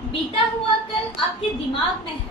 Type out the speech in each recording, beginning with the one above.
बीता हुआ कल आपके दिमाग में है,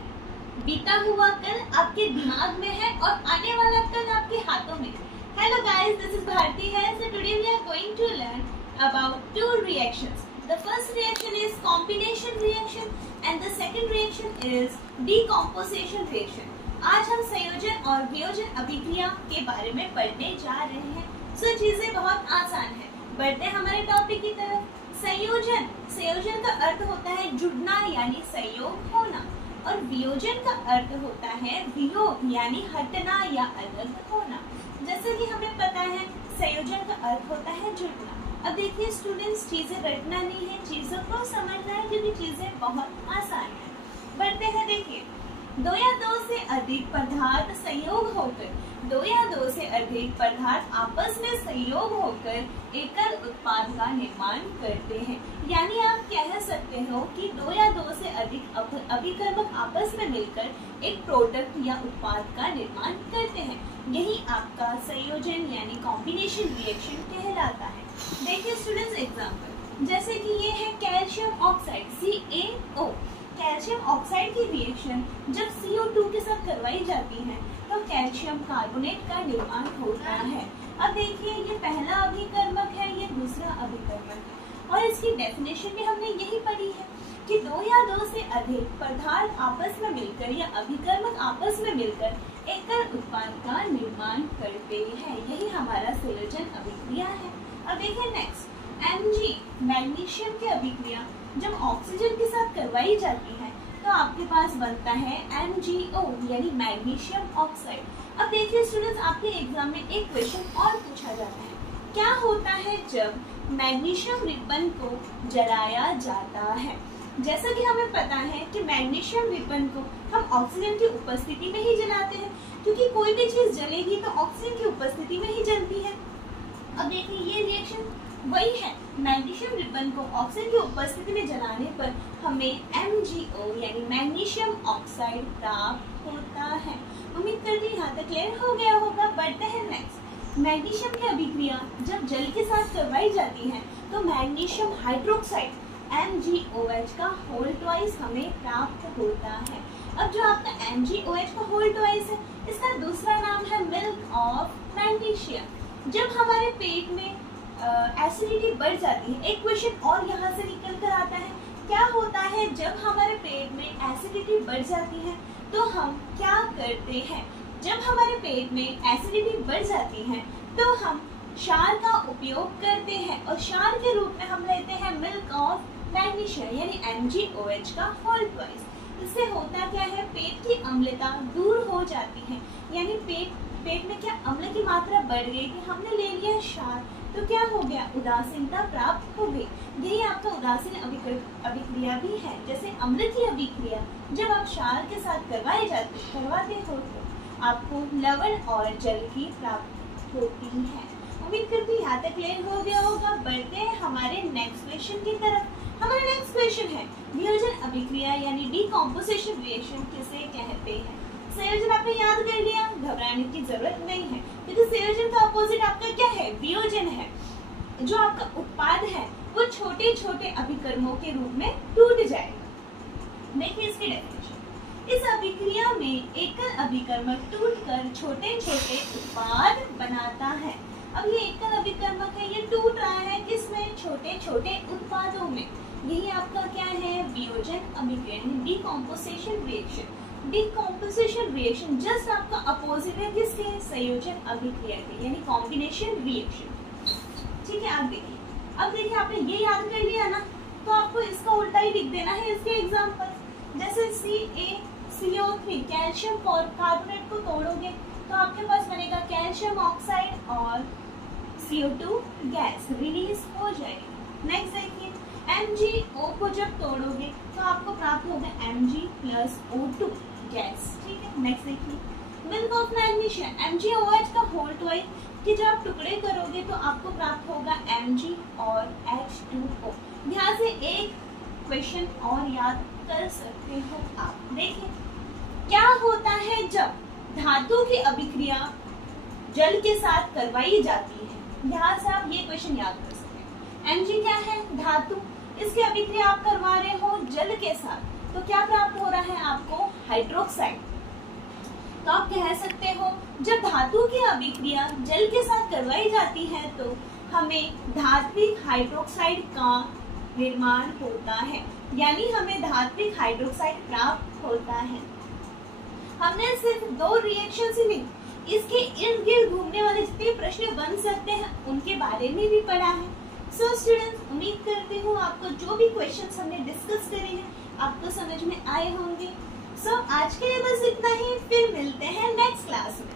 बीता हुआ कल आपके दिमाग में है और आने वाला कल आपके हाथों में। Hello guys, this is Bharti here. So today we are going to learn about two reactions. The first reaction is combination reaction and the second reaction is decomposition reaction. आज हम संयोजन और वियोजन अभिक्रिया के बारे में पढ़ने जा रहे हैं। सो चीजें बहुत आसान है। बढ़ते हमारे टॉपिक की तरफ। संयोजन, संयोजन का अर्थ होता है जुड़ना यानी संयोग होना, और वियोजन का अर्थ होता है वियोग यानी हटना या अलग होना। जैसे कि हमें पता है संयोजन का अर्थ होता है जुड़ना। अब देखिए स्टूडेंट्स, चीजें रटना नहीं है, चीजों को समझना है क्योंकि चीजें बहुत आसान है। बढ़ते हैं, देखिए दो या दो से अधिक पदार्थ संयोग होकर, दो या दो से अधिक पदार्थ आपस में संयोग होकर एकल उत्पाद का निर्माण करते हैं। यानी आप कह सकते हो कि दो या दो से अधिक अभिकर्मक आपस में मिलकर एक प्रोडक्ट या उत्पाद का निर्माण करते हैं। यही आपका संयोजन यानी कॉम्बिनेशन रिएक्शन कहलाता है। देखिए स्टूडेंट्स एग्जाम्पल, जैसे कि ये है calcium oxide CaO। Calcium oxide की रिएक्शन जब CO2 के साथ करवाई जाती है तो कैल्शियम कार्बोनेट का निर्माण होता है। अब देखिए ये पहला अभिकर्मक है, ये दूसरा अभिकर्मक है, और इसकी डेफिनेशन भी हमने यही पढ़ी है कि दो या दो से अधिक पदार्थ आपस में मिलकर या अभिकर्मक आपस में मिलकर एकल उत्पाद का निर्माण करते हैं। यही हमारा संयोजन अभिक्रिया है। अब देखिए नेक्स्ट, Mg मैग्नीशियम की अभिक्रिया जब ऑक्सीजन के साथ करवाई जाती है तो आपके पास बनता है MgO यानी मैग्नीशियम ऑक्साइड। अब देखिए स्टूडेंट्स, आपके एग्जाम में एक क्वेश्चन और पूछा जाता है, क्या होता है जब मैग्नीशियम रिबन को जलाया जाता है। जैसा कि हमें पता है कि मैग्नीशियम रिबन को हम ऑक्सीजन की उपस्थिति में ही जलाते हैं, क्योंकि कोई भी चीज जलेगी तो ऑक्सीजन की उपस्थिति में ही जलती है। अब देखिए ये रिएक्शन वही है, मैग्नीशियम रिबन को ऑक्सीजन की उपस्थिति में जलाने पर हमें MgO यानी मैग्नीशियम ऑक्साइड प्राप्त होता है। उम्मीद करती हूँ यहाँ तक क्लियर हो गया होगा। बढ़ते हैं नेक्स्ट, मैग्नीशियम की अभिक्रिया जब जल के साथ करवाई जाती है तो मैग्नीशियम हाइड्रोक्साइड MgOH का होल ट्वाइस हमें प्राप्त होता है। अब जो आपका MgOH का होल ट्वाइस है, इसका दूसरा नाम है मिल्क ऑफ मैग्नीशियम। जब हमारे पेट में एसिडिटी बढ़ जाती है, एक क्वेश्चन और यहाँ से निकल कर आता है, क्या होता है जब हमारे पेट में एसिडिटी बढ़ जाती है तो हम क्या करते हैं। जब हमारे पेट में एसिडिटी बढ़ जाती है तो हम क्षार का उपयोग करते हैं, और क्षार के रूप में हम लेते हैं मिल्क ऑफ मैग्नीशियम यानी MgOH का होल ट्वाइस। इससे होता क्या है, पेट की अम्लता दूर हो जाती है, यानी पेट में क्या अम्ल की मात्रा बढ़ गई थी, हमने ले लिया क्षार, तो क्या हो गया, उदासीनता प्राप्त हो गई। यही आपका उदासीन अभिक्रिया भी है। जैसे अम्ल की अभिक्रिया जब आप क्षार के साथ करवाते हो तो आपको लवण और जल की प्राप्ति होती है। उम्मीद करती हूँ यहाँ तक क्लियर हो गया होगा। बढ़ते हैं हमारे नेक्स्ट क्वेश्चन की तरफ। हमारा नेक्स्ट क्वेश्चन है वियोजन अभिक्रिया यानी डीकॉम्पोजिशन रिएक्शन किसे कहते हैं। संयोजन आपने याद कर लिया, घबराने की जरूरत नहीं है, क्योंकि संयोजन का अपोजिट आपका क्या है, वियोजन है। जो आपका उत्पाद है वो छोटे छोटे अभिकर्मों के रूप में टूट जाएगा। देखिए इसकी डेफिनेशन, इस अभिक्रिया में एकल अभिकर्मक टूटकर छोटे छोटे उत्पाद बनाता है। अब ये एकल अभिकर्मक है, ये टूट रहा है किसमें, छोटे छोटे उत्पादों में। यही आपका क्या है, वियोजन अभिक्रिया decomposition reaction. Decomposition reaction just आपका अपोजिट है किसके, संयोजन अभिक्रिया के यानी कॉम्बिनेशन रिएक्शन। ठीक है, अब देखिए आपने ये याद कर लिया ना, तो आपको इसका उल्टा ही लिख देना है इसके एग्जांपल। जैसे CaCO3 कैल्शियम कार्बोनेट को तोड़ोगे तो आपके पास बनेगा कैल्शियम ऑक्साइड और CO2 गैस रिलीज हो जाएगी। नेक्स्ट देखिए MgO को जब तोड़ोगे तो आपको प्राप्त होगा Mg+O2 गैस। ठीक है, नेक्स्ट देखिए मिल्क ऑफ मैग्नीशियम MgOH का होल ट्वाइस कि जब आप टुकड़े करोगे तो आपको प्राप्त होगा Mg और H2O। यहाँ से एक क्वेश्चन और याद कर सकते हो आप। देखिए क्या होता है जब धातु की अभिक्रिया जल के साथ करवाई जाती है। यहाँ से आप ये क्वेश्चन याद कर सकते हैं। Mg क्या है, धातु, इसकी अभिक्रिया आप करवा रहे हो जल के साथ, तो क्या प्राप्त हो रहा है आपको? हाइड्रोक्साइड। तो आप कह सकते हो जब धातु की अभिक्रिया जल के साथ करवाई जाती है तो हमें धात्विक हाइड्रोक्साइड का निर्माण होता है, यानी हमें धात्विक हाइड्रोक्साइड प्राप्त होता है। हमने सिर्फ 2 रिएक्शन ही नहीं, इसके इर्द गिर्द घूमने वाले जितने प्रश्न बन सकते हैं उनके बारे में भी पढ़ा है। सो स्टूडेंट्स, उम्मीद करती हूँ आपको जो भी क्वेश्चंस हमने डिस्कस करे हैं आपको समझ में आए होंगे। सो आज के लिए बस इतना ही, फिर मिलते हैं नेक्स्ट क्लास में।